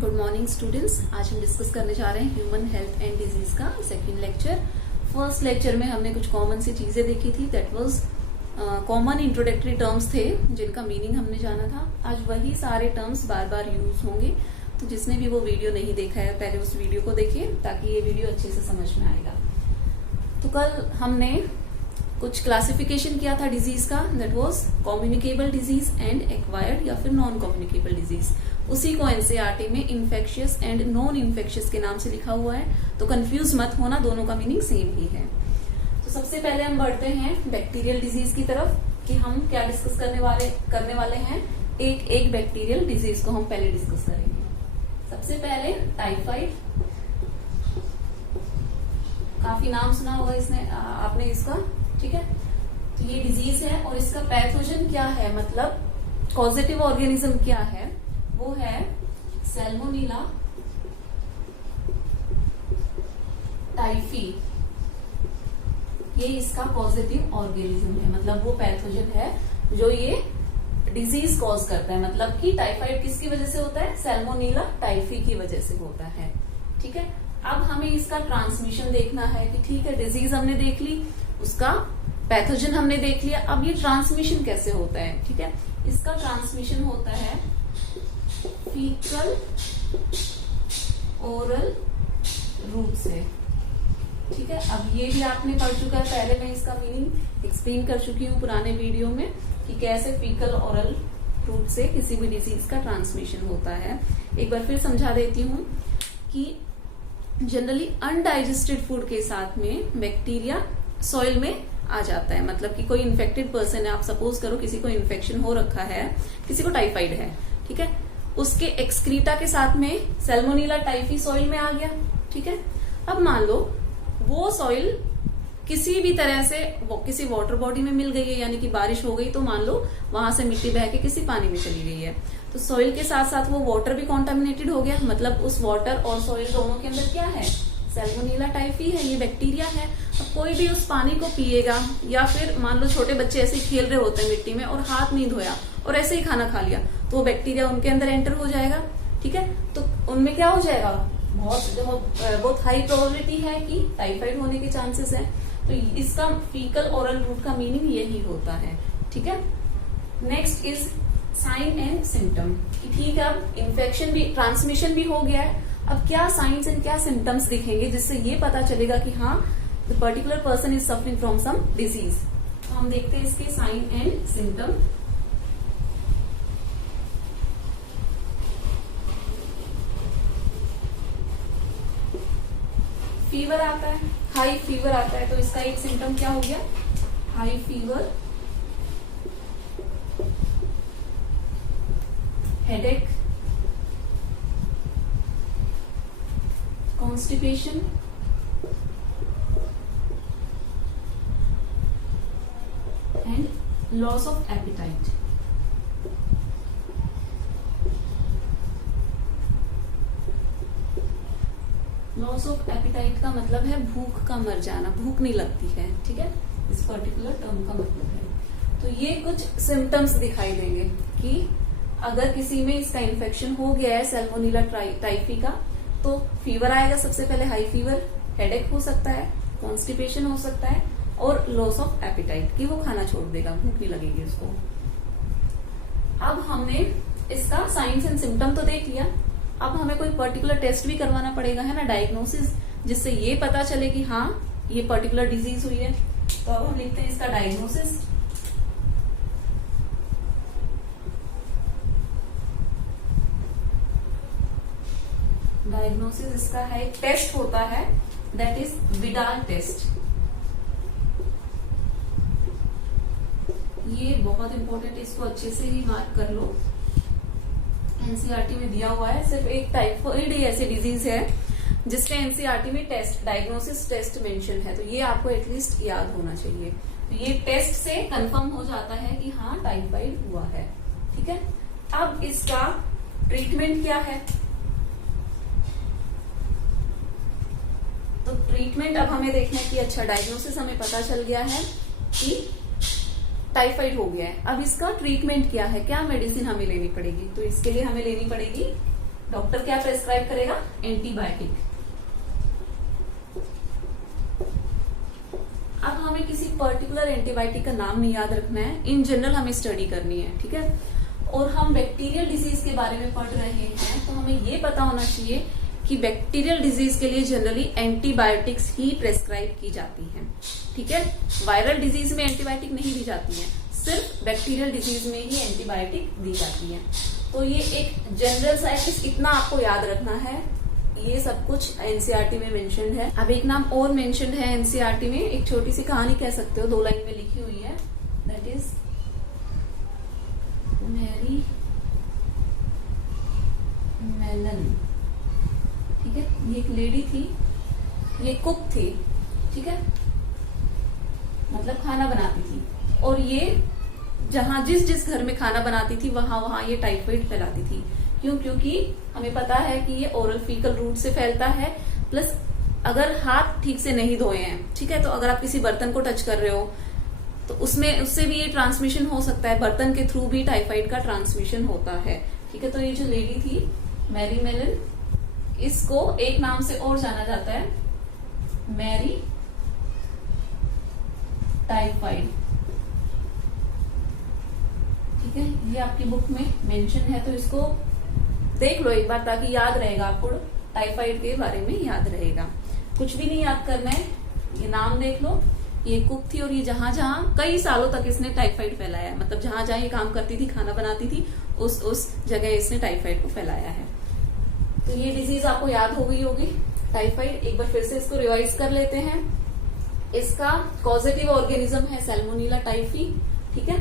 Good morning students. आज हम discuss करने जा रहे हैं ह्यूमन हेल्थ एंड डिजीज का सेकंड लेक्चर। फर्स्ट लेक्चर में हमने कुछ कॉमन सी चीजें देखी थी, that was common introductory terms थे जिनका मीनिंग हमने जाना था। आज वही सारे टर्म्स बार बार यूज होंगे, तो जिसने भी वो वीडियो नहीं देखा है पहले उस वीडियो को देखिए ताकि ये वीडियो अच्छे से समझ में आएगा। तो कल हमने कुछ क्लासिफिकेशन किया था डिजीज का, that was communicable disease and acquired या फिर नॉन कम्युनिकेबल डिजीज। उसी को एनसीईआरटी में इन्फेक्शियस एंड नॉन इन्फेक्शियस के नाम से लिखा हुआ है, तो कंफ्यूज मत होना, दोनों का मीनिंग सेम ही है। तो सबसे पहले हम बढ़ते हैं बैक्टीरियल डिजीज की तरफ कि हम क्या डिस्कस करने वाले हैं। एक एक बैक्टीरियल डिजीज को हम पहले डिस्कस करेंगे। सबसे पहले टाइफाइड, काफी नाम सुना होगा इसने आपने इसका, ठीक है। तो ये डिजीज है और इसका पैथोजन क्या है, मतलब कॉजेटिव ऑर्गेनिज्म क्या है, वो है सैल्मोनेला टाइफी। ये इसका कॉजेटिव ऑर्गेनिज्म है, मतलब वो पैथोजन है जो ये डिजीज कॉज करता है। मतलब कि टाइफाइड किसकी वजह से होता है, सैल्मोनेला टाइफी की वजह से होता है, ठीक है। अब हमें इसका ट्रांसमिशन देखना है कि ठीक है, डिजीज हमने देख ली, उसका पैथोजन हमने देख लिया, अब ये ट्रांसमिशन कैसे होता है, ठीक है। इसका ट्रांसमिशन होता है फीकल ओरल रूट से, ठीक है। अब ये भी आपने पढ़ चुका है, पहले मैं इसका मीनिंग एक्सप्लेन कर चुकी हूँ पुराने वीडियो में कि कैसे फीकल ओरल रूट से किसी भी डिजीज का ट्रांसमिशन होता है। एक बार फिर समझा देती हूँ कि जनरली अनडाइजेस्टेड फूड के साथ में बैक्टीरिया सॉइल में आ जाता है। मतलब कि कोई इन्फेक्टेड पर्सन है, आप सपोज करो किसी को इन्फेक्शन हो रखा है, किसी को टाइफाइड है, ठीक है, उसके एक्सक्रीटा के साथ में सैल्मोनेला टाइफी सॉइल में आ गया, ठीक है। अब मान लो वो सॉइल किसी भी तरह से किसी वाटर बॉडी में मिल गई है, यानी कि बारिश हो गई तो मान लो वहां से मिट्टी बह के किसी पानी में चली गई है, तो सॉइल के साथ साथ वो वाटर भी कॉन्टामिनेटेड हो गया। मतलब उस वाटर और सॉइल दोनों के अंदर क्या है, सैल्मोनेला टाइफी है, ये बैक्टीरिया है। अब कोई भी उस पानी को पिएगा, या फिर मान लो छोटे बच्चे ऐसे ही खेल रहे होते हैं मिट्टी में और हाथ नहीं धोया और ऐसे ही खाना खा लिया, तो वो बैक्टीरिया उनके अंदर एंटर हो जाएगा, ठीक है। तो उनमें क्या हो जाएगा, बहुत हाई प्रोबेबिलिटी है कि टाइफाइड होने के चांसेस है। तो इसका फीकल ओरल रूट का मीनिंग यही होता है, ठीक है। Next is sine and symptom, ठीक है। अब इन्फेक्शन भी, ट्रांसमिशन भी हो गया है, अब क्या साइंस एंड क्या सिम्टम्स दिखेंगे जिससे ये पता चलेगा कि हाँ the particular person is suffering from some disease. तो हम देखते हैं इसके साइन एंड सिम्टम। फीवर आता है, हाई फीवर आता है, तो इसका एक सिम्टम क्या हो गया, high fever, headache, constipation, and loss of appetite. Loss of appetite का मतलब है भूख का मर जाना, भूख नहीं लगती है, ठीक है, इस पर्टिकुलर टर्म का मतलब है। तो ये कुछ सिम्टम्स दिखाई देंगे कि अगर किसी में इसका इन्फेक्शन हो गया है सैल्मोनेला टाइफी का, तो फीवर आएगा सबसे पहले, हाई फीवर, हेडेक हो सकता है, कॉन्स्टिपेशन हो सकता है, और लॉस ऑफ एपिटाइट कि वो खाना छोड़ देगा, भूख नहीं लगेगी उसको। अब हमने इसका साइंस एंड सिम्टम तो देख लिया, अब हमें कोई पर्टिकुलर टेस्ट भी करवाना पड़ेगा, है ना, डायग्नोसिस, जिससे ये पता चले कि हाँ ये पर्टिकुलर डिजीज हुई है। तो अब हम लिखते हैं इसका डायग्नोसिस। डायग्नोसिस इसका है, एक टेस्ट होता है, दैट इज विडाल टेस्ट। ये बहुत इंपॉर्टेंट, इसको अच्छे से ही मार्क कर लो, एनसीईआरटी में दिया हुआ है। सिर्फ एक टाइफाइड ही ऐसी डिजीज है जिसके एनसीईआरटी में टेस्ट, डायग्नोसिस टेस्ट मेंशन है, तो ये आपको एटलीस्ट याद होना चाहिए। तो ये टेस्ट से कंफर्म हो जाता है कि हाँ टाइफाइड हुआ है, ठीक है। अब इसका ट्रीटमेंट क्या है, तो ट्रीटमेंट अब हमें देखना है कि अच्छा डायग्नोसिस हमें पता चल गया है कि टाइफाइड हो गया है, अब इसका ट्रीटमेंट क्या है, क्या मेडिसिन हमें लेनी पड़ेगी, तो इसके लिए हमें लेनी पड़ेगी डॉक्टर क्या प्रेस्क्राइब करेगा? एंटीबायोटिक। अब हमें किसी पर्टिकुलर एंटीबायोटिक का नाम नहीं याद रखना है, इन जनरल हमें स्टडी करनी है, ठीक है। और हम बैक्टीरियल डिजीज के बारे में पढ़ रहे हैं, तो हमें ये पता होना चाहिए कि बैक्टीरियल डिजीज के लिए जनरली एंटीबायोटिक्स ही प्रेस्क्राइब की जाती हैं, ठीक है। वायरल डिजीज में एंटीबायोटिक नहीं दी जाती है, सिर्फ बैक्टीरियल डिजीज में ही एंटीबायोटिक दी जाती है। तो ये एक जनरल सा इतना आपको याद रखना है। ये सब कुछ एनसीईआरटी में मेंशन्ड है। अब एक नाम और मेंशन्ड है एनसीईआरटी में, एक छोटी सी कहानी कह सकते हो, 2 लाइन में लिखी हुई है, दैट इज मैरी मेलन, ठीक है। ये एक लेडी थी, ये कुक थी, ठीक है, मतलब खाना बनाती थी, और ये जहां जिस घर में खाना बनाती थी वहां ये टाइफाइड फैलाती थी। क्यों? क्योंकि हमें पता है कि ये ओरल फीकल रूट से फैलता है, प्लस अगर हाथ ठीक से नहीं धोए हैं, ठीक है, तो अगर आप किसी बर्तन को टच कर रहे हो तो उससे भी ये ट्रांसमिशन हो सकता है, बर्तन के थ्रू भी टाइफाइड का ट्रांसमिशन होता है, ठीक है। तो ये जो लेडी थी मैरी मेलन, इसको एक नाम से और जाना जाता है, मैरी टाइफाइड, ठीक है। ये आपकी बुक में मेंशन है, तो इसको देख लो एक बार ताकि याद रहेगा आपको, टाइफाइड के बारे में याद रहेगा। कुछ भी नहीं याद करना है, ये नाम देख लो, ये कुक थी और ये जहां कई सालों तक इसने टाइफाइड फैलाया है, मतलब जहां ये काम करती थी, खाना बनाती थी, उस जगह इसने टाइफाइड को फैलाया है। तो ये डिजीज आपको याद हो गई होगी, टाइफाइड। एक बार फिर से इसको रिवाइज कर लेते हैं। इसका कॉजेटिव ऑर्गेनिज्म है सैल्मोनेला टाइफी, ठीक है।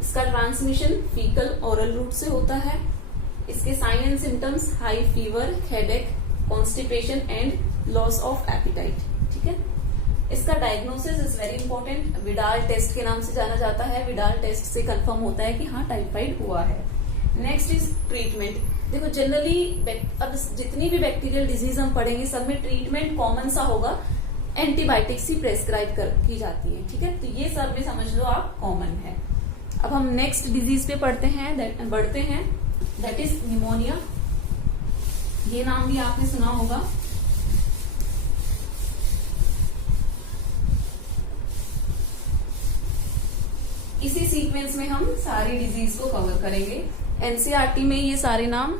इसका ट्रांसमिशन फीकल ओरल रूट से होता है। इसके sign and symptoms high fever, headache, constipation and loss of appetite, ठीक है। इसका diagnosis is very important, Widal test के नाम से जाना जाता है। विडाल टेस्ट से कंफर्म होता है कि हाँ टाइफाइड हुआ है। Next is treatment. देखो जनरली अब जितनी भी बैक्टीरियल डिजीज हम पढ़ेंगे सब में ट्रीटमेंट कॉमन सा होगा, एंटीबायोटिक्स ही प्रेस्क्राइब की जाती है, ठीक है। तो ये सब में समझ लो आप कॉमन है। अब हम नेक्स्ट डिजीज पे बढ़ते हैं, दैट इज निमोनिया। ये नाम भी आपने सुना होगा। इसी सीक्वेंस में हम सारी डिजीज को कवर करेंगे। एनसीईआरटी में ये सारे नाम,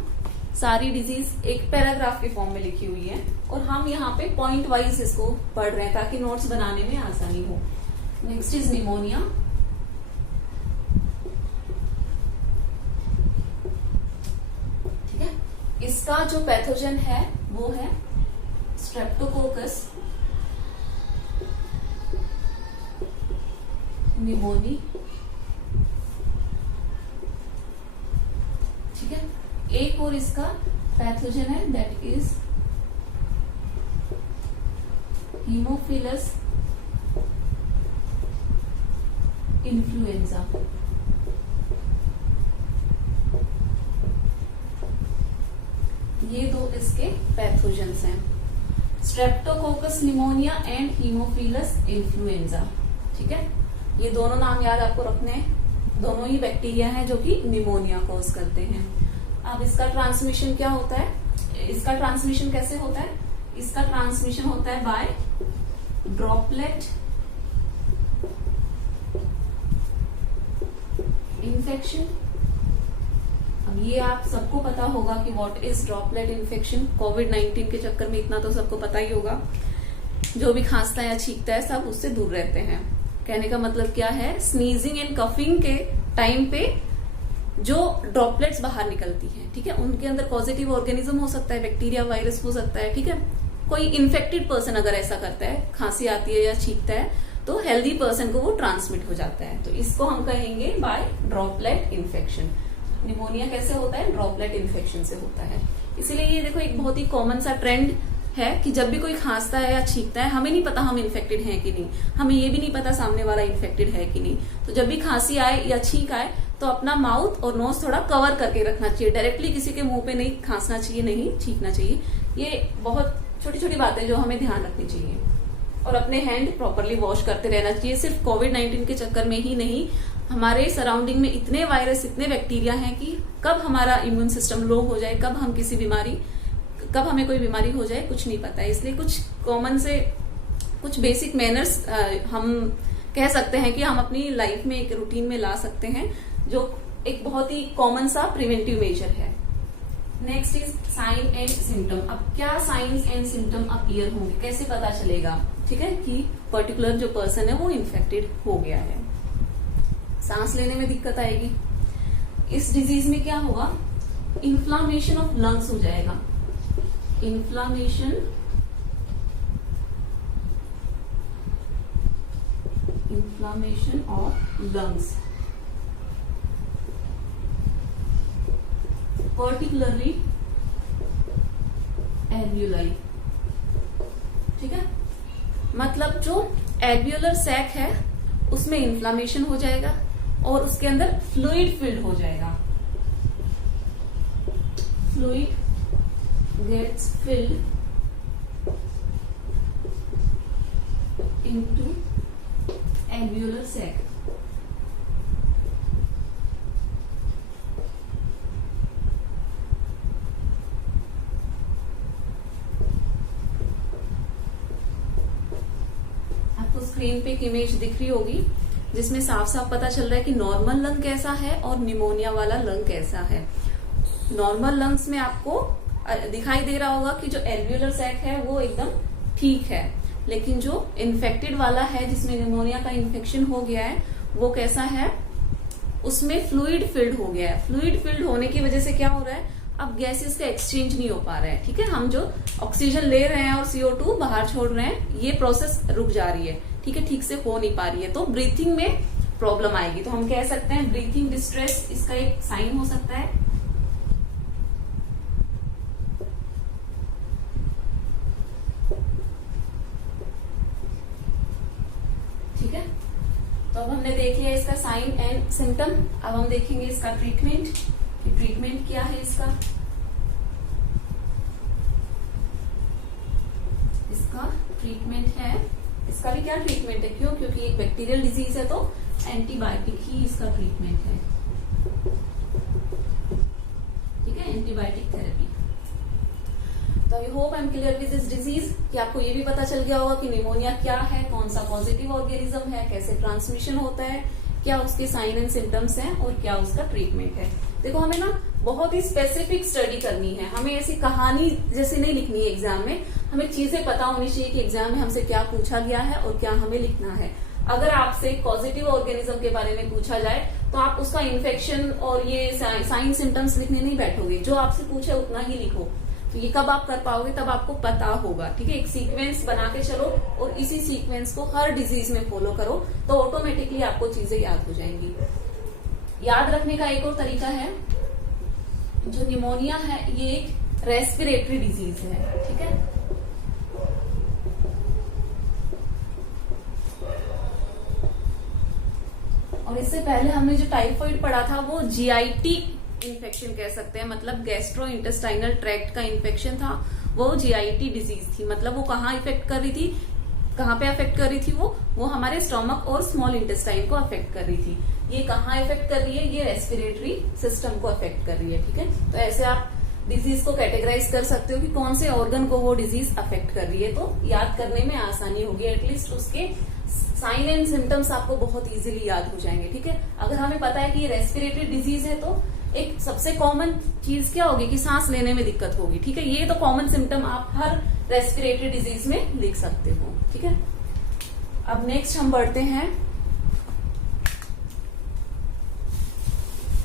सारी डिजीज एक पैराग्राफ के फॉर्म में लिखी हुई है, और हम यहाँ पे पॉइंट वाइज इसको पढ़ रहे हैं ताकि नोट्स बनाने में आसानी हो। Next is pneumonia. ठीक है, इसका जो पैथोजन है वो है स्ट्रेप्टोकोकस निमोनी, ठीक है। एक और इसका पैथोजन है दैट इज हीमोफिलस इन्फ्लुएंजा। ये दो इसके पैथोजन्स हैं, Streptococcus pneumonia and Haemophilus influenza, ठीक है। ये दोनों नाम याद आपको रखने हैं, दोनों ही बैक्टीरिया हैं जो कि निमोनिया कॉज करते हैं। अब इसका ट्रांसमिशन क्या होता है, इसका ट्रांसमिशन कैसे होता है? इसका ट्रांसमिशन होता है बाय ड्रॉपलेट इन्फेक्शन। अब ये आप सबको पता होगा कि व्हाट इज ड्रॉपलेट इन्फेक्शन। कोविड-19 के चक्कर में इतना तो सबको पता ही होगा, जो भी खांसता है या छींकता है सब उससे दूर रहते हैं। कहने का मतलब क्या है, स्नीजिंग एंड कफिंग के टाइम पे जो ड्रॉपलेट्स बाहर निकलती हैं, ठीक है, उनके अंदर पॉजिटिव ऑर्गेनिज्म हो सकता है, बैक्टीरिया वायरस हो सकता है, ठीक है। कोई इन्फेक्टेड पर्सन अगर ऐसा करता है, खांसी आती है या छींकता है, तो हेल्दी पर्सन को वो ट्रांसमिट हो जाता है। तो इसको हम कहेंगे बाय ड्रॉपलेट इन्फेक्शन। निमोनिया कैसे होता है? ड्रॉपलेट इन्फेक्शन से होता है। इसीलिए ये देखो एक बहुत ही कॉमन सा ट्रेंड है कि जब भी कोई खांसता है या छींकता है, हमें नहीं पता हम इन्फेक्टेड हैं कि नहीं, हमें ये भी नहीं पता सामने वाला इन्फेक्टेड है कि नहीं। तो जब भी खांसी आए या छींक आए तो अपना माउथ और नोज थोड़ा कवर करके रखना चाहिए, डायरेक्टली किसी के मुंह पे नहीं खांसना चाहिए, नहीं छींकना चाहिए। ये बहुत छोटी छोटी बातें जो हमें ध्यान रखनी चाहिए। और अपने हैंड प्रॉपरली वॉश करते रहना चाहिए, सिर्फ कोविड-19 के चक्कर में ही नहीं, हमारे सराउंडिंग में इतने वायरस, इतने बैक्टीरिया हैं कि कब हमारा इम्यून सिस्टम लो हो जाए, कब हमें कोई बीमारी हो जाए, कुछ नहीं पता है। इसलिए कुछ कॉमन से कुछ बेसिक मैनर्स हम कह सकते हैं कि हम अपनी लाइफ में एक रूटीन में ला सकते हैं, जो एक बहुत ही कॉमन सा प्रिवेंटिव मेजर है। Next is sine and symptom. अब क्या साइंस एंड सिम्टम अपीयर होंगे, कैसे पता चलेगा, ठीक है, कि पर्टिकुलर जो पर्सन है वो इन्फेक्टेड हो गया है। सांस लेने में दिक्कत आएगी। इस डिजीज में क्या होगा, इन्फ्लामेशन ऑफ लंग्स हो जाएगा, inflammation of lungs, particularly alveoli, ठीक है। मतलब जो एल्वियोलर सैक है उसमें इन्फ्लामेशन हो जाएगा और उसके अंदर फ्लूइड फिल्ड हो जाएगा, fluid gets filled into alveolar sac. आपको स्क्रीन पे एक इमेज दिख रही होगी जिसमें साफ साफ पता चल रहा है कि नॉर्मल लंग कैसा है और निमोनिया वाला लंग कैसा है। नॉर्मल लंग्स में आपको दिखाई दे रहा होगा कि जो एल्वियोलर सैक है वो एकदम ठीक है, लेकिन जो इन्फेक्टेड वाला है जिसमें निमोनिया का इन्फेक्शन हो गया है वो कैसा है, उसमें फ्लूइड फिल्ड हो गया है। फ्लूइड फिल्ड होने की वजह से क्या हो रहा है, अब गैसेस का एक्सचेंज नहीं हो पा रहा है, ठीक है। हम जो ऑक्सीजन ले रहे हैं और CO2 बाहर छोड़ रहे हैं, ये प्रोसेस रुक जा रही है, ठीक है, ठीक से हो नहीं पा रही है, तो ब्रीथिंग में प्रॉब्लम आएगी। तो हम कह सकते हैं ब्रीथिंग डिस्ट्रेस इसका एक साइन हो सकता है। ठीक है, तो अब हमने देख लिया इसका साइन एंड सिम्टम। अब हम देखेंगे इसका ट्रीटमेंट, कि ट्रीटमेंट क्या है इसका। इसका ट्रीटमेंट है, इसका भी क्या ट्रीटमेंट है, क्यों, क्योंकि एक बैक्टीरियल डिजीज है तो एंटीबायोटिक ही इसका ट्रीटमेंट है, ठीक है, एंटीबायोटिक थेरेपी। तो I hope I am clear with this disease, कि आपको ये भी पता चल गया होगा कि निमोनिया क्या है, कौन सा पॉजिटिव ऑर्गेनिज्म है, कैसे ट्रांसमिशन होता है, क्या उसके साइन एंड सिम्टम्स हैं और क्या उसका ट्रीटमेंट है। देखो हमें ना बहुत ही स्पेसिफिक स्टडी करनी है, हमें ऐसी कहानी जैसे नहीं लिखनी है एग्जाम में, हमें चीजें पता होनी चाहिए कि एग्जाम में हमसे क्या पूछा गया है और क्या हमें लिखना है। अगर आपसे पॉजिटिव ऑर्गेनिज्म के बारे में पूछा जाए तो आप उसका इन्फेक्शन और ये साइन सिम्टम्स लिखने नहीं बैठोगे, जो आपसे पूछे उतना ही लिखो। तो ये कब आप कर पाओगे, तब आपको पता होगा, ठीक है। एक सीक्वेंस बना के चलो और इसी सीक्वेंस को हर डिजीज में फॉलो करो, तो ऑटोमेटिकली आपको चीजें याद हो जाएंगी। याद रखने का एक और तरीका है, जो निमोनिया है ये एक रेस्पिरेटरी डिजीज है, ठीक है। और इससे पहले हमने जो टाइफाइड पढ़ा था वो GIT इन्फेक्शन कह सकते हैं, मतलब गैस्ट्रो इंटेस्टाइनल ट्रैक्ट का इन्फेक्शन था, वो GIT डिजीज थी। मतलब वो कहाँ इफेक्ट कर रही थी, कहाँ पे अफेक्ट कर रही थी, वो हमारे स्टोमक और स्मॉल इंटेस्टाइन को अफेक्ट कर रही थी। ये कहाँ इफेक्ट कर रही है, ये रेस्पिरेटरी सिस्टम को अफेक्ट कर रही है, ठीक है। तो ऐसे आप डिजीज को कैटेगराइज कर सकते हो कि कौन से ऑर्गन को वो डिजीज अफेक्ट कर रही है, तो याद करने में आसानी होगी। एटलीस्ट उसके साइन एंड सिम्टम्स आपको बहुत इजीली याद हो जाएंगे, ठीक है। अगर हमें पता है कि ये रेस्पिरेटरी डिजीज है तो एक सबसे कॉमन चीज क्या होगी कि सांस लेने में दिक्कत होगी, ठीक है। ये तो कॉमन सिम्टम आप हर रेस्पिरेटरी डिजीज में लिख सकते हो, ठीक है। अब नेक्स्ट हम बढ़ते हैं,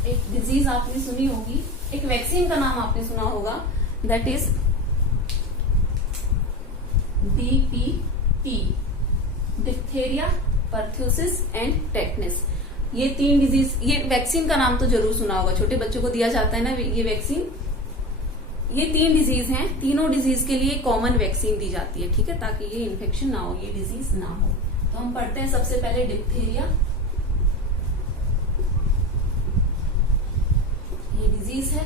एक डिजीज आपने सुनी होगी, एक वैक्सीन का नाम आपने सुना होगा, that is DPT, diphtheria, pertussis and tetanus. ये 3 डिजीज, ये वैक्सीन का नाम तो जरूर सुना होगा, छोटे बच्चों को दिया जाता है ना ये वैक्सीन। ये 3 डिजीज हैं, तीनों डिजीज के लिए कॉमन वैक्सीन दी जाती है, ठीक है, ताकि ये इन्फेक्शन ना हो, ये डिजीज ना हो। तो हम पढ़ते हैं सबसे पहले डिप्थेरिया। ये डिजीज है।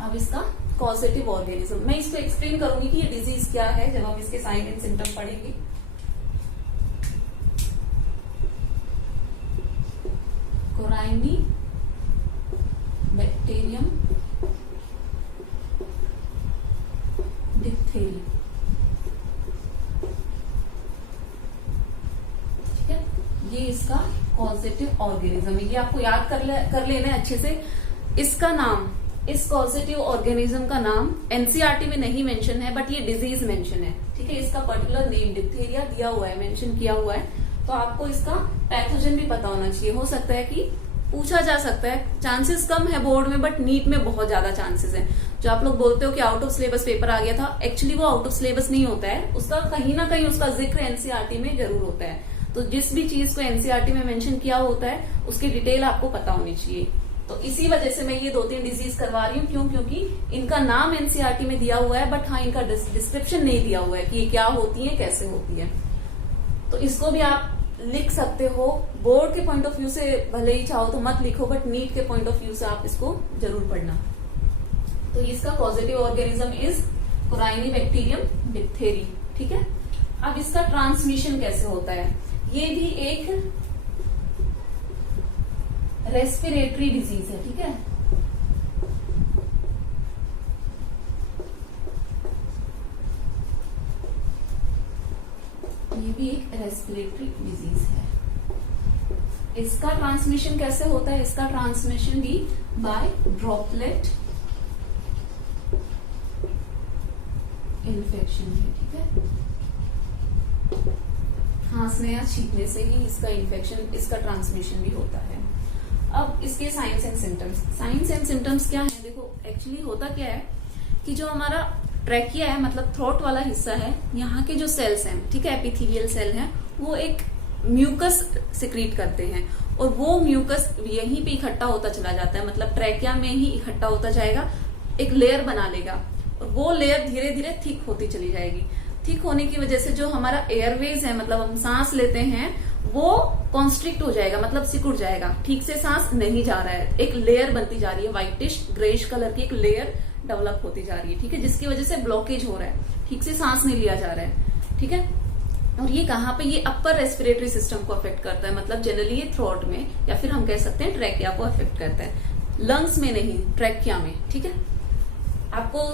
अब इसका कॉजेटिव ऑर्गेनिज्म, मैं इसको एक्सप्लेन करूंगी कि ये डिजीज क्या है जब हम इसके साइन एंड सिम्टम पढ़ेंगे। डिप्थेरी। ठीक है, ये इसका कॉजेटिव ऑर्गेनिज्म है। ये आपको याद कर लेना है अच्छे से। इसका नाम, इस कॉजेटिव ऑर्गेनिज्म का नाम एनसीईआरटी में नहीं मेंशन है, बट ये डिजीज मेंशन है। ठीक है, इसका पर्टिकुलर नेम डिप्थेरिया दिया हुआ है, मेंशन किया हुआ है। तो आपको इसका पैथोजन भी पता होना चाहिए। हो सकता है कि पूछा जा सकता है, चांसेस कम है बोर्ड में, बट नीट में बहुत ज्यादा चांसेस है। जो आप लोग बोलते हो कि आउट ऑफ सिलेबस पेपर आ गया था, एक्चुअली वो आउट ऑफ सिलेबस नहीं होता है, उसका कहीं ना कहीं उसका जिक्र एनसीईआरटी में जरूर होता है। तो जिस भी चीज को एनसीईआरटी में मेंशन किया होता है, उसकी डिटेल आपको पता होनी चाहिए। तो इसी वजह से मैं ये 2-3 डिजीज करवा रही हूँ। क्यों? क्योंकि इनका नाम एनसीईआरटी में दिया हुआ है, बट हाँ इनका डिस्क्रिप्शन नहीं दिया हुआ है कि ये क्या होती है, कैसे होती है। तो इसको भी आप लिख सकते हो। बोर्ड के पॉइंट ऑफ व्यू से भले ही चाहो तो मत लिखो, बट नीट के पॉइंट ऑफ व्यू से आप इसको जरूर पढ़ना। तो इसका पॉजिटिव ऑर्गेनिज्म इज कोराइनिबैक्टीरियम डिप्थेरी। ठीक है, अब इसका ट्रांसमिशन कैसे होता है? ये भी एक रेस्पिरेटरी डिजीज है। ठीक है, ये भी एक रेस्पिरेटरी डिजीज है। इसका ट्रांसमिशन कैसे होता है? इसका ट्रांसमिशन भी बाय ड्रॉपलेट इन्फेक्शन है। ठीक है, खांसने या छींकने से ही इसका इन्फेक्शन, इसका ट्रांसमिशन भी होता है। अब इसके science and symptoms. Science and symptoms क्या है? देखो, एक्चुअली होता क्या है कि जो हमारा ट्रैकिया है, मतलब थ्रोट वाला हिस्सा है, यहाँ के जो सेल्स हैं, ठीक है, एपिथेलियल सेल हैं, वो एक म्यूकस सिक्रीट करते हैं, और वो म्यूकस यहीं पे इकट्ठा होता चला जाता है, मतलब ट्रैकिया में ही इकट्ठा होता जाएगा, एक लेयर बना लेगा, और वो लेयर धीरे धीरे थिक होती चली जाएगी। थिक होने की वजह से जो हमारा एयरवेज है, मतलब हम सांस लेते हैं, वो कॉन्स्ट्रिक्ट हो जाएगा, मतलब सिकुड़ जाएगा, ठीक से सांस नहीं जा रहा है। एक लेयर बनती जा रही है, व्हाइटिश ग्रेइश कलर की एक लेयर डेवलप होती जा रही है। ठीक है, जिसकी वजह से ब्लॉकेज हो रहा है, ठीक से सांस नहीं लिया जा रहा है। ठीक है, और ये कहाँ पे? ये अपर रेस्पिरेटरी सिस्टम को अफेक्ट करता है, मतलब जनरली ये थ्रोट में, या फिर हम कह सकते हैं ट्रैकिया को अफेक्ट करता है, लंग्स में नहीं, ट्रैकिया में। ठीक है, आपको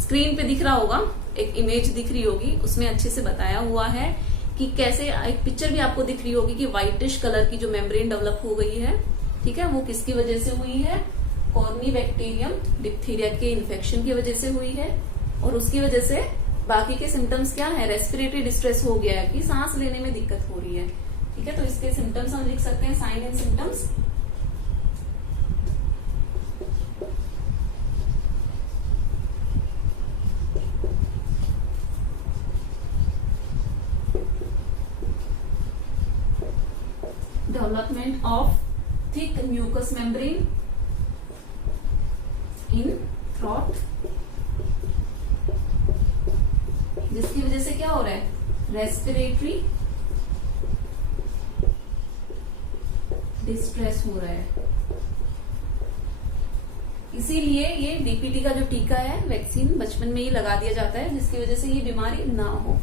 स्क्रीन पे दिख रहा होगा, एक इमेज दिख रही होगी, उसमें अच्छे से बताया हुआ है कि कैसे, एक पिक्चर भी आपको दिख रही होगी कि व्हाइटिश कलर की जो मेम्ब्रेन डेवलप हो गई है। ठीक है, वो किसकी वजह से हुई है? कॉर्निबैक्टीरियम डिप्थीरिया के इन्फेक्शन की वजह से हुई है, और उसकी वजह से बाकी के सिम्टम्स क्या है? रेस्पिरेटरी डिस्ट्रेस हो गया है कि सांस लेने में दिक्कत हो रही है। ठीक है, तो इसके सिम्टम्स हम लिख सकते हैं, sign and symptoms. Development of thick mucus membrane in throat, जिसकी वजह से क्या हो रहा है? रेस्पिरेटरी डिस्ट्रेस हो रहा है। इसीलिए ये डीपीटी का जो टीका है, वैक्सीन, बचपन में ही लगा दिया जाता है, जिसकी वजह से ये बीमारी ना हो।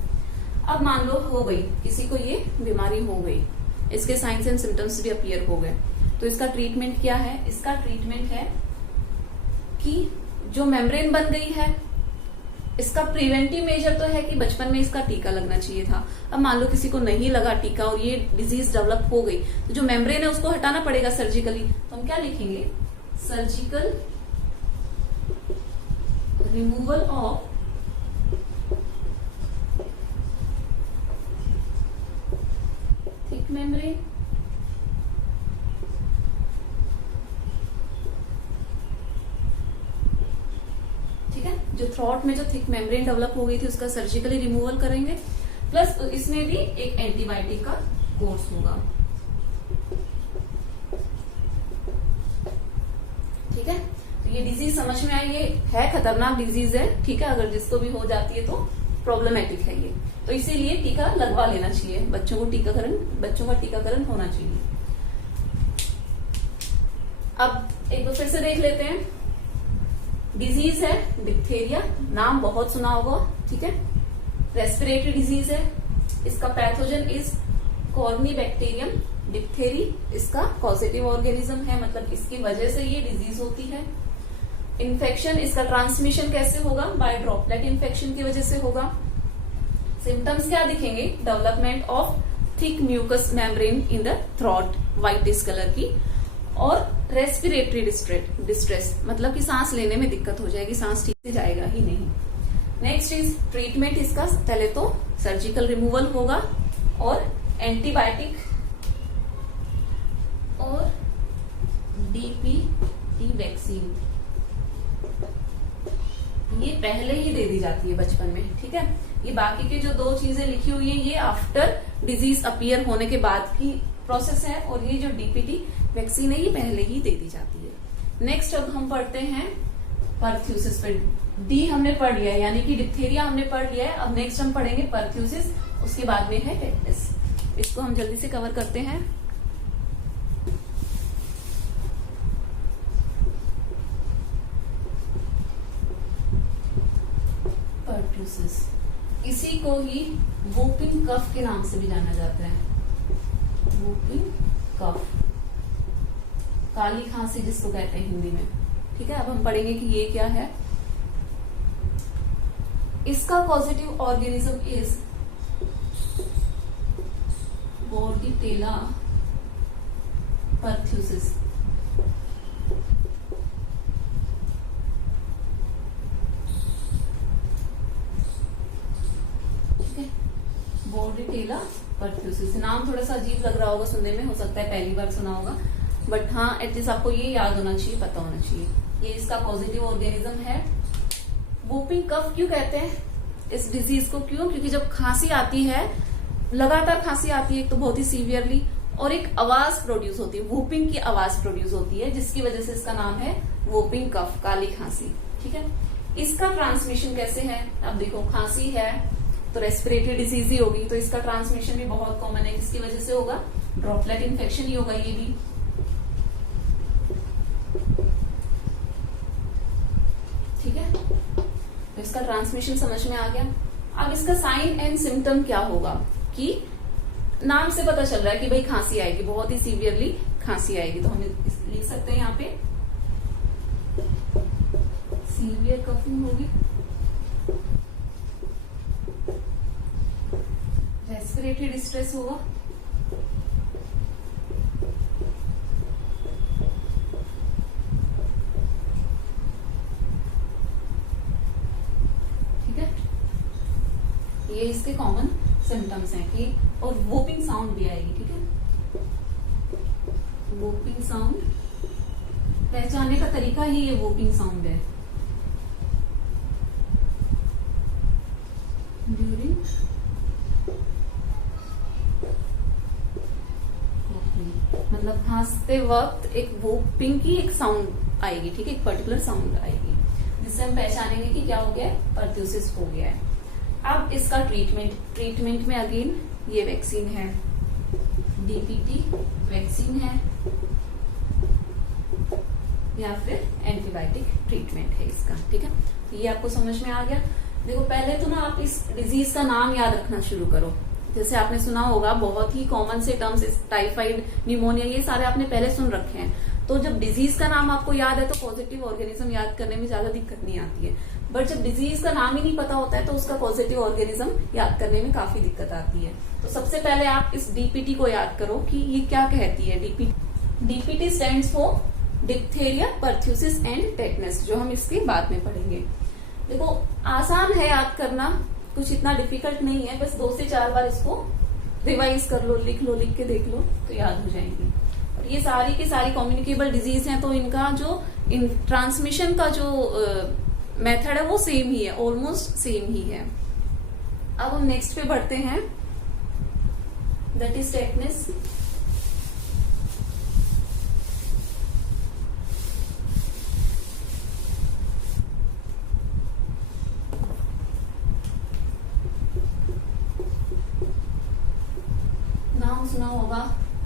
अब मान लो हो गई, किसी को ये बीमारी हो गई, इसके साइंस एंड सिम्टम्स भी अपीयर हो गए, तो इसका ट्रीटमेंट क्या है? इसका ट्रीटमेंट है कि जो मेम्ब्रेन बन गई है, इसका प्रिवेंटिव मेजर तो है कि बचपन में इसका टीका लगना चाहिए था। अब मान लो किसी को नहीं लगा टीका और ये डिजीज डेवलप हो गई, तो जो मेम्ब्रेन है उसको हटाना पड़ेगा सर्जिकली। तो हम क्या लिखेंगे? Surgical removal of thick membrane. ठीक है, जो थ्रोट में जो थिक मेम्ब्रेन डेवलप हो गई थी उसका सर्जिकली रिमूवल करेंगे, प्लस इसमें भी एक एंटीबायोटिक का कोर्स होगा। ठीक है, तो ये डिजीज समझ में आई, ये है खतरनाक डिजीज है। ठीक है, अगर जिसको भी हो जाती है तो प्रॉब्लमेटिक है ये, तो इसीलिए टीका लगवा लेना चाहिए, बच्चों का टीकाकरण होना चाहिए। अब एक बार फिर से देख लेते हैं। डिजीज है डिप्थेरिया, नाम बहुत सुना होगा। ठीक है, रेस्पिरेटरी डिजीज है, इसका पैथोजन इज कॉर्निबैक्टीरियम डिप्थेरी, इसका कॉजेटिव ऑर्गेनिज्म है, मतलब इसकी वजह से ये डिजीज होती है। इन्फेक्शन, इसका ट्रांसमिशन कैसे होगा? बाय ड्रॉपलेट इन्फेक्शन की वजह से होगा। सिम्टम्स क्या दिखेंगे? Development of thick mucus membrane in the throat, whitish colour की, और रेस्पिरेटरी डिस्ट्रेस, मतलब कि सांस लेने में दिक्कत हो जाएगी, सांस ठीक से जाएगा ही नहीं। नेक्स्ट इज ट्रीटमेंट, इसका पहले तो सर्जिकल रिमूवल होगा और एंटीबायोटिक और डीपीटी वैक्सीन, ये पहले ही दे दी जाती है बचपन में, ठीक है। ये बाकी के जो 2 चीजें लिखी हुई है ये आफ्टर डिजीज अपीयर होने के बाद की प्रोसेस है, और ये जो डीपीटी वैक्सीन है ये पहले ही दे दी जाती है। नेक्स्ट अब हम पढ़ते हैं परथ्यूसिस पे। डी हमने पढ़ लिया है, यानी कि डिप्थीरिया हमने पढ़ लिया है। अब नेक्स्ट हम पढ़ेंगे परथ्यूसिस, उसके बाद में है टेटनस। इसको हम जल्दी से कवर करते हैं। परथ्यूसिस, इसी को ही वूपिंग कफ के नाम से भी जाना जाता है। वूपिंग कफ, काली खांसी जिसको कहते हैं हिंदी में, ठीक है। अब हम पढ़ेंगे कि ये क्या है। इसका पॉजिटिव ऑर्गेनिज्म इज बॉर्डीटेला परथ्यूसिस। बॉर्डीटेला परथ्यूसिस, नाम थोड़ा सा अजीब लग रहा होगा सुनने में, हो सकता है पहली बार सुना होगा, बट हाँ एटलीस्ट आपको ये याद होना चाहिए, पता होना चाहिए। ये इसका पॉजिटिव ऑर्गेनिज्म है। वूपिंग कफ क्यों कहते हैं इस डिजीज को? क्यों? क्योंकि जब खांसी आती है, लगातार खांसी आती है, तो बहुत ही सीवियरली, और एक आवाज प्रोड्यूस होती है, वूपिंग की आवाज प्रोड्यूस होती है, जिसकी वजह से इसका नाम है वूपिंग कफ, काली खांसी, ठीक है। इसका ट्रांसमिशन कैसे है? अब देखो, खांसी है तो रेस्पिरेटरी डिजीज ही होगी, तो इसका ट्रांसमिशन भी बहुत कॉमन है। किसकी वजह से होगा? ड्रॉपलेट इन्फेक्शन ही होगा ये भी, ठीक है। तो इसका ट्रांसमिशन समझ में आ गया। अब इसका साइन एंड सिम्टम क्या होगा? कि नाम से पता चल रहा है कि भाई खांसी आएगी, बहुत ही सीवियरली खांसी आएगी, तो हम लिख सकते हैं यहाँ पे सीवियर कफिंग होगी, रेस्पिरेटरी डिस्ट्रेस होगा, ठीक है। ये इसके कॉमन सिम्टम्स हैं कि, और वोपिंग साउंड भी आएगी, ठीक है। वोपिंग साउंड, पहचानने का तरीका ही ये वोपिंग साउंड है। ड्यूरिंग मतलब खांसते वक्त एक वोपिंग की एक साउंड आएगी, ठीक है, एक पर्टिकुलर साउंड आएगी, जिससे हम पहचानेंगे कि क्या हो गया है, परथ्यूसिस हो गया है। अब इसका ट्रीटमेंट में अगेन ये वैक्सीन है, डीपीटी वैक्सीन है, या फिर एंटीबायोटिक ट्रीटमेंट है इसका, ठीक है। ये आपको समझ में आ गया। देखो, पहले तो ना आप इस डिजीज का नाम याद रखना शुरू करो। जैसे आपने सुना होगा, बहुत ही कॉमन से टर्म्स, टाइफाइड, निमोनिया, ये सारे आपने पहले सुन रखे हैं। तो जब डिजीज का नाम आपको याद है तो पॉजिटिव ऑर्गेनिज्म याद करने में ज्यादा दिक्कत नहीं आती है, बट जब डिजीज का नाम ही नहीं पता होता है तो उसका पॉजिटिव ऑर्गेनिज्म याद करने में काफी दिक्कत आती है। तो सबसे पहले आप इस डीपीटी को याद करो कि ये क्या कहती है। DPT stands for diphtheria, pertussis and tetanus, जो हम इसके बाद में पढ़ेंगे। देखो, आसान है याद करना, कुछ इतना डिफिकल्ट नहीं है, बस 2 से 4 बार इसको रिवाइज कर लो, लिख के देख लो तो याद हो जाएंगी। और ये सारी की सारी कम्युनिकेबल डिजीज हैं, तो इनका जो ट्रांसमिशन का जो मेथड है वो सेम ही है, ऑलमोस्ट सेम ही है। अब हम नेक्स्ट पे बढ़ते हैं, दैट इज टेटनस। नाम सुना होगा,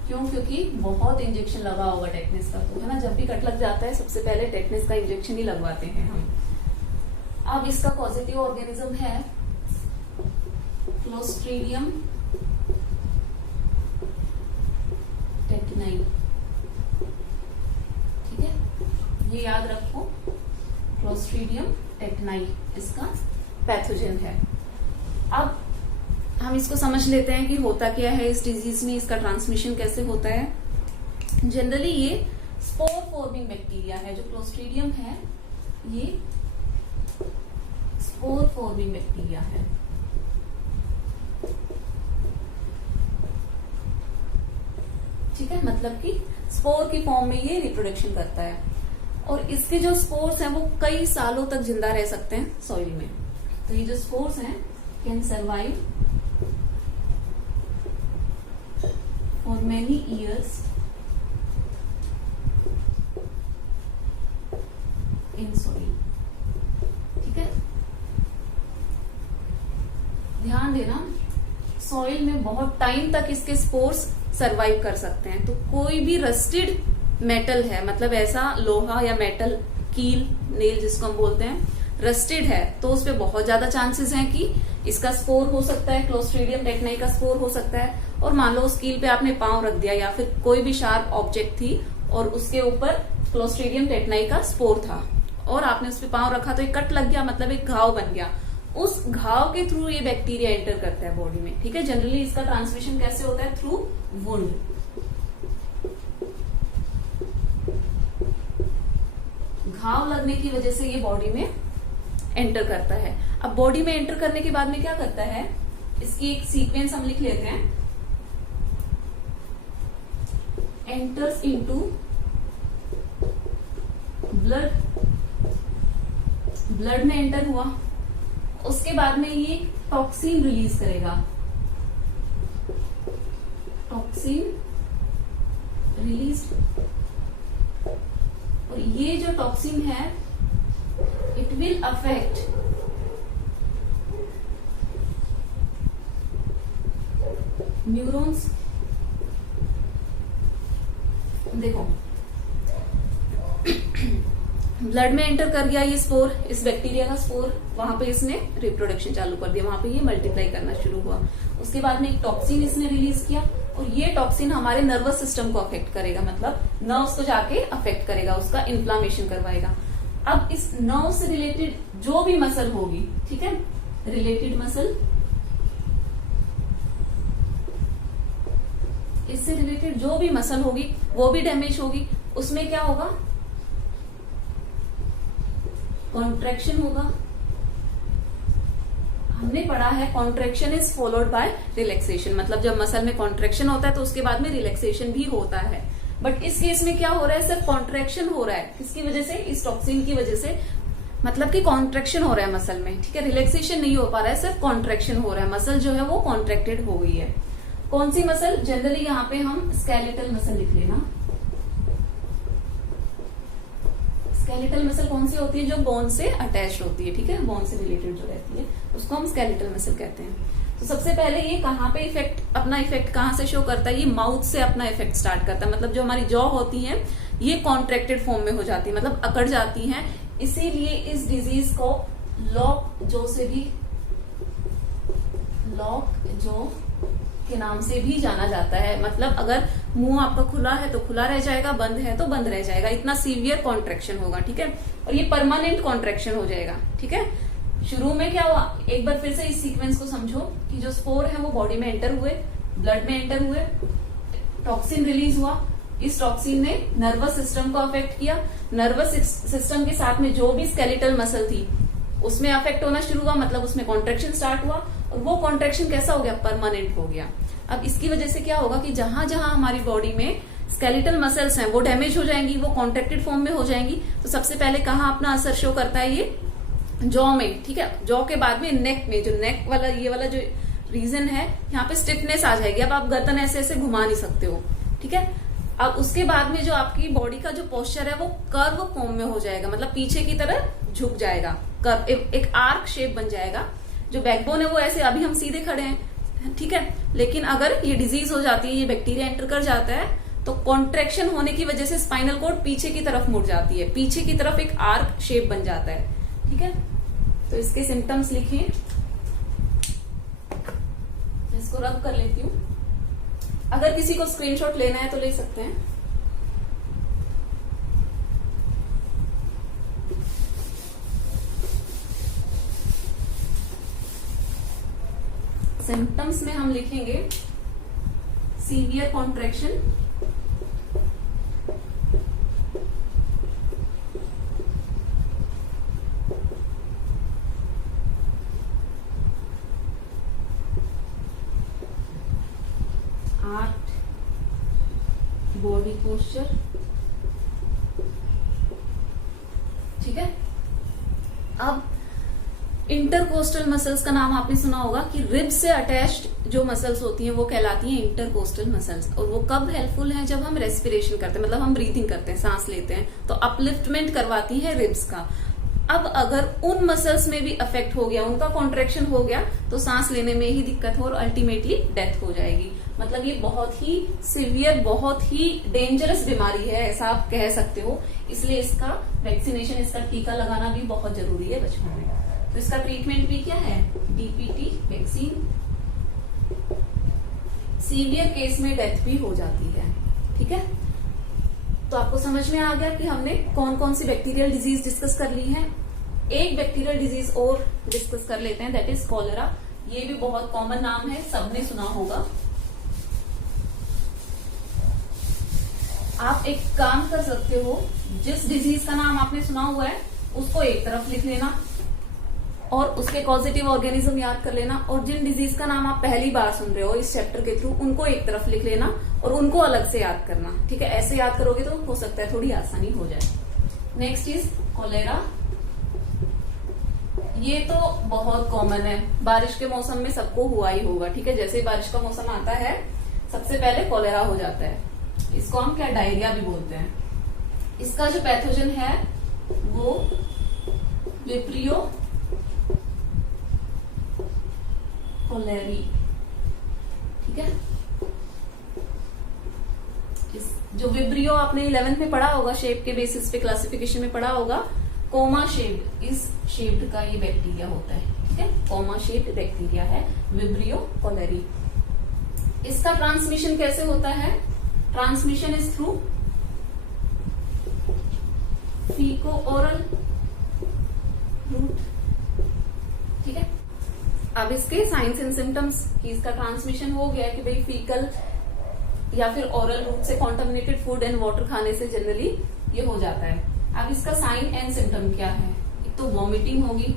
क्यों? क्योंकि बहुत इंजेक्शन लगा होगा टेटनस का, तो है ना, जब भी कट लग जाता है सबसे पहले टेटनस का इंजेक्शन ही लगवाते हैं हम। अब इसका पॉजिटिव ऑर्गेनिज्म है क्लोस्ट्रीडियम टेटनाई, ठीक है, ये याद रखो। क्लोस्ट्रीडियम टेटनाई इसका पैथोजन है। अब हम इसको समझ लेते हैं कि होता क्या है इस डिजीज में, इसका ट्रांसमिशन कैसे होता है। जनरली ये स्पोर फॉर्मिंग बैक्टीरिया है, जो क्लोस्ट्रीडियम है ये स्पोर फॉर्मिंग बैक्टीरिया है। ठीक है, मतलब कि स्पोर की फॉर्म में ये रिप्रोडक्शन करता है और इसके जो स्पोर्स हैं वो कई सालों तक जिंदा रह सकते हैं सॉइल में। तो ये जो स्पोर्स हैं can survive for many years in soil. ठीक है, ध्यान देना, सॉइल में बहुत टाइम तक इसके स्पोर्स सरवाइव कर सकते हैं। तो कोई भी रस्टेड मेटल है, मतलब ऐसा लोहा या मेटल, कील, नेल जिसको हम बोलते हैं, रस्टेड है, तो उस पे बहुत ज्यादा चांसेस हैं कि इसका स्पोर हो सकता है, क्लोस्ट्रीडियम टेटनाई का स्पोर हो सकता है। और मान लो उस कील पे आपने पांव रख दिया या फिर कोई भी शार्प ऑब्जेक्ट थी और उसके ऊपर क्लोस्ट्रीडियम टेटनाई का स्पोर था और आपने उस पे पांव रखा तो एक कट लग गया, मतलब एक घाव बन गया। उस घाव के थ्रू ये बैक्टीरिया एंटर करता है बॉडी में। ठीक है, जनरली इसका ट्रांसमिशन कैसे होता है? Through wound. घाव लगने की वजह से ये बॉडी में एंटर करता है। अब बॉडी में एंटर करने के बाद में क्या करता है, इसकी एक सीक्वेंस हम लिख लेते हैं। एंटर्स इनटू ब्लड, ब्लड में एंटर हुआ, उसके बाद में ये टॉक्सिन रिलीज करेगा। टॉक्सिन रिलीज, और ये जो टॉक्सिन है इट विल अफेक्ट न्यूरॉन्स। देखो, ब्लड में एंटर कर गया ये स्पोर, इस बैक्टीरिया का स्पोर, वहां पे इसने रिप्रोडक्शन चालू कर दिया, वहां पे ये मल्टीप्लाई करना शुरू हुआ। उसके बाद में एक टॉक्सिन इसने रिलीज किया और ये टॉक्सिन हमारे नर्वस सिस्टम को अफेक्ट करेगा, मतलब नर्व्स को जाके अफेक्ट करेगा, उसका इन्फ्लामेशन करवाएगा। अब इस नर्व से रिलेटेड जो भी मसल होगी, ठीक है, रिलेटेड मसल, इससे रिलेटेड जो भी मसल होगी वो भी डैमेज होगी। उसमें क्या होगा? कॉन्ट्रैक्शन होगा। हमने पढ़ा है contraction is followed by relaxation, मतलब जब मसल में कॉन्ट्रैक्शन होता है तो उसके बाद में रिलैक्सेशन भी होता है। बट इस केस में क्या हो रहा है? सिर्फ कॉन्ट्रैक्शन हो रहा है। किसकी वजह से? इस टॉक्सिन की वजह से, मतलब कि कॉन्ट्रैक्शन हो रहा है मसल में। ठीक है, रिलैक्सेशन नहीं हो पा रहा है, सिर्फ कॉन्ट्रैक्शन हो रहा है। मसल जो है वो कॉन्ट्रैक्टेड हो गई है। कौन सी मसल? जनरली यहाँ पे हम स्केलेटल मसल लिख लेना। स्केलेटल मसल कौन सी होती है? जो बोन से अटैच होती है। ठीक है, बोन से रिलेटेड जो रहती है उसको हम स्केलेटल मसल कहते हैं। तो सबसे पहले ये कहाँ पे इफेक्ट, अपना इफेक्ट कहाँ से शो करता है? ये माउथ से अपना इफेक्ट स्टार्ट करता है। मतलब जो हमारी जॉ होती है ये कॉन्ट्रैक्टेड फॉर्म में हो जाती है, मतलब अकड़ जाती हैं। इसीलिए इस डिजीज को लॉक जॉ से भी, लॉक जॉ के नाम से भी जाना जाता है। मतलब अगर मुंह आपका खुला है तो खुला रह जाएगा, बंद है तो बंद रह जाएगा, इतना सीवियर कॉन्ट्रैक्शन होगा। ठीक है, और ये परमानेंट कॉन्ट्रैक्शन हो जाएगा। ठीक है, शुरू में क्या हुआ, एक बार फिर से इस सीक्वेंस को समझो कि जो स्पोर है वो बॉडी में एंटर हुए, ब्लड में एंटर हुए, टॉक्सिन रिलीज हुआ। इस टॉक्सिन ने नर्वस सिस्टम को अफेक्ट किया। नर्वस सिस्टम के साथ में जो भी स्केलेटल मसल थी उसमें अफेक्ट होना शुरू हुआ, मतलब उसमें कॉन्ट्रैक्शन स्टार्ट हुआ और वो कॉन्ट्रैक्शन कैसा हो गया? परमानेंट हो गया। अब इसकी वजह से क्या होगा कि जहां जहां हमारी बॉडी में स्केलेटल मसल्स हैं वो डैमेज हो जाएंगी, वो कॉन्ट्रैक्टेड फॉर्म में हो जाएंगी। तो सबसे पहले कहाँ अपना असर शो करता है? ये जॉ में। ठीक है, जॉ के बाद में नेक में, जो नेक वाला ये वाला जो रीजन है, यहाँ पे स्टिफनेस आ जाएगी। अब आप गर्दन ऐसे ऐसे घुमा नहीं सकते हो। ठीक है, अब उसके बाद में जो आपकी बॉडी का जो पोस्चर है वो कर्व फॉर्म में हो जाएगा, मतलब पीछे की तरह झुक जाएगा, कर्व, एक आर्क शेप बन जाएगा। जो बैकबोन है वो ऐसे, अभी हम सीधे खड़े हैं। ठीक है, लेकिन अगर ये डिजीज हो जाती है, ये बैक्टीरिया एंटर कर जाता है, तो कॉन्ट्रैक्शन होने की वजह से स्पाइनल कॉर्ड पीछे की तरफ मुड़ जाती है, पीछे की तरफ एक आर्क शेप बन जाता है। ठीक है, तो इसके सिम्टम्स लिखिए, इसको रब कर लेती हूँ। अगर किसी को स्क्रीनशॉट लेना है तो ले सकते हैं। सिम्टम्स में हम लिखेंगे सीवियर कॉन्ट्रैक्शन, बॉडी पोस्चर, ठीक है। अब इंटरकोस्टल मसल्स का नाम आपने सुना होगा कि रिब्स से अटैच्ड जो मसल्स होती हैं वो कहलाती हैं इंटरकोस्टल मसल्स, और वो कब हेल्पफुल हैं? जब हम रेस्पिरेशन करते हैं, मतलब हम ब्रीथिंग करते हैं, सांस लेते हैं, तो अपलिफ्टमेंट करवाती है रिब्स का। अब अगर उन मसल्स में भी अफेक्ट हो गया, उनका कॉन्ट्रैक्शन हो गया, तो सांस लेने में ही दिक्कत हो और अल्टीमेटली डेथ हो जाएगी। मतलब ये बहुत ही सिवियर, बहुत ही डेंजरस बीमारी है, ऐसा आप कह सकते हो। इसलिए इसका वैक्सीनेशन, इसका टीका लगाना भी बहुत जरूरी है बचपन में। तो इसका ट्रीटमेंट भी क्या है? DPT vaccine. सीवियर केस में डेथ भी हो जाती है, ठीक है। तो आपको समझ में आ गया कि हमने कौन कौन सी बैक्टीरियल डिजीज डिस्कस कर ली है। एक बैक्टीरियल डिजीज और डिस्कस कर लेते हैं, दैट इज कॉलेरा। ये भी बहुत कॉमन नाम है, सबने सुना होगा। आप एक काम कर सकते हो, जिस डिजीज का नाम आपने सुना हुआ है उसको एक तरफ लिख लेना और उसके कॉजेटिव ऑर्गेनिज्म याद कर लेना, और जिन डिजीज का नाम आप पहली बार सुन रहे हो इस चैप्टर के थ्रू, उनको एक तरफ लिख लेना और उनको अलग से याद करना, ठीक है। ऐसे याद करोगे तो हो सकता है थोड़ी आसानी हो जाए। Next is cholera. ये तो बहुत कॉमन है, बारिश के मौसम में सबको हुआ ही होगा, ठीक है। जैसे ही बारिश का मौसम आता है सबसे पहले कॉलेरा हो जाता है। इसको हम क्या डायरिया भी बोलते हैं। इसका जो पैथोजन है वो विब्रियो कोलेरी, ठीक है। जो विब्रियो आपने 11th में पढ़ा होगा, शेप के बेसिस पे क्लासिफिकेशन में पढ़ा होगा, कोमा शेप्ड, इस शेप्ड का ये बैक्टीरिया होता है, ठीक है। कोमा शेप्ड बैक्टीरिया है विब्रियो कोलेरी। इसका ट्रांसमिशन कैसे होता है? Transmission is through faeco oral route, ठीक है। अब इसके साइंस एंड सिम्टम्स कि इसका ट्रांसमिशन हो गया कि भाई फीकल या फिर ओरल रूट से कॉन्टामिनेटेड फूड एंड वाटर खाने से जनरली ये हो जाता है। अब इसका साइन एंड सिम्टम क्या है? एक तो वॉमिटिंग होगी,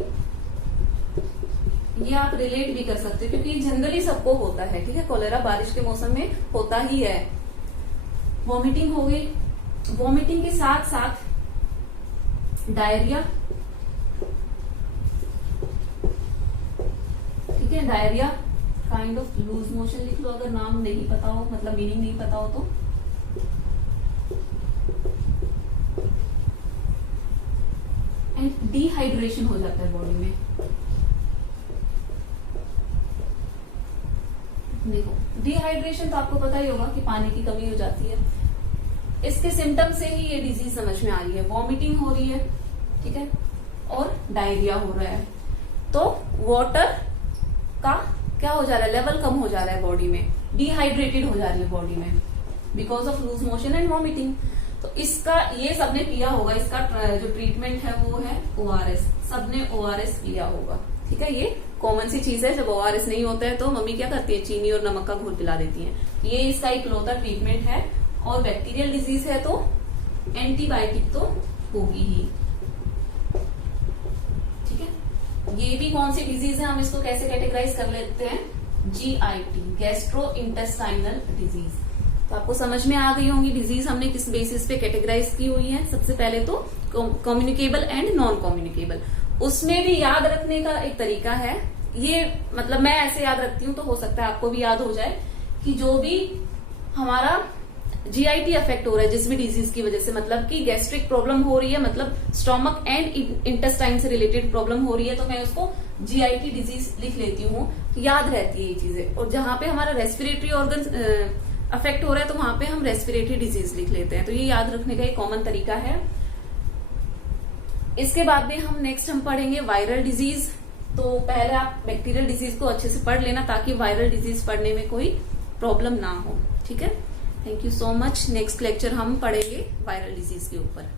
ये आप रिलेट भी कर सकते हो क्योंकि जनरली सबको होता है, ठीक है। कॉलेरा बारिश के मौसम में होता ही है। वॉमिटिंग हो गई, वॉमिटिंग के साथ साथ डायरिया, ठीक है। Diarrhoea, kind of loose motion लिख लो अगर नाम नहीं पता हो, मतलब मीनिंग नहीं पता हो तो। एंड डिहाइड्रेशन हो जाता है बॉडी में। देखो डिहाइड्रेशन तो आपको पता ही होगा कि पानी की कमी हो जाती है। इसके सिम्टम से ही ये डिजीज समझ में आ रही है। वॉमिटिंग हो रही है, ठीक है, और डायरिया हो रहा है, तो वाटर का क्या हो जा रहा है? लेवल कम हो जा रहा है बॉडी में, डिहाइड्रेटेड हो जा रही है बॉडी में because of loose motion and vomiting. तो इसका ये सबने किया होगा, इसका जो ट्रीटमेंट है वो है ORS। सबने ORS किया होगा, ठीक है। ये कॉमन सी चीज है। जब ORS नहीं होता है तो मम्मी क्या करती है? चीनी और नमक का घोल पिला देती है। ये इसका इकलौता ट्रीटमेंट है। और बैक्टीरियल डिजीज है तो एंटीबायोटिक तो होगी ही, ठीक है। ये भी कौन सी डिजीज है, हम इसको कैसे कैटेगराइज कर लेते हैं? GIT, gastro intestinal disease. तो आपको समझ में आ गई होंगी डिजीज हमने किस बेसिस पे कैटेगराइज की हुई है। सबसे पहले तो कम्युनिकेबल एंड नॉन कम्युनिकेबल। उसमें भी याद रखने का एक तरीका है, ये मतलब मैं ऐसे याद रखती हूँ तो हो सकता है आपको भी याद हो जाए कि जो भी हमारा GIT अफेक्ट हो रहा है जिस भी डिजीज की वजह से, मतलब कि गैस्ट्रिक प्रॉब्लम हो रही है, मतलब स्टोमक एंड इंटेस्टाइन से रिलेटेड प्रॉब्लम हो रही है, तो मैं उसको GIT डिजीज लिख लेती हूँ, याद रहती है ये चीजें। और जहां पे हमारा रेस्पिरेटरी ऑर्गन अफेक्ट हो रहा है तो वहां पे हम रेस्पिरेटरी डिजीज लिख लेते हैं। तो ये याद रखने का एक कॉमन तरीका है। इसके बाद में हम पढ़ेंगे वायरल डिजीज। तो पहले आप बैक्टीरियल डिजीज को अच्छे से पढ़ लेना ताकि वायरल डिजीज पढ़ने में कोई प्रॉब्लम ना हो, ठीक है। Thank you so much. Next lecture हम पढ़ेंगे वायरल डिजीज के ऊपर।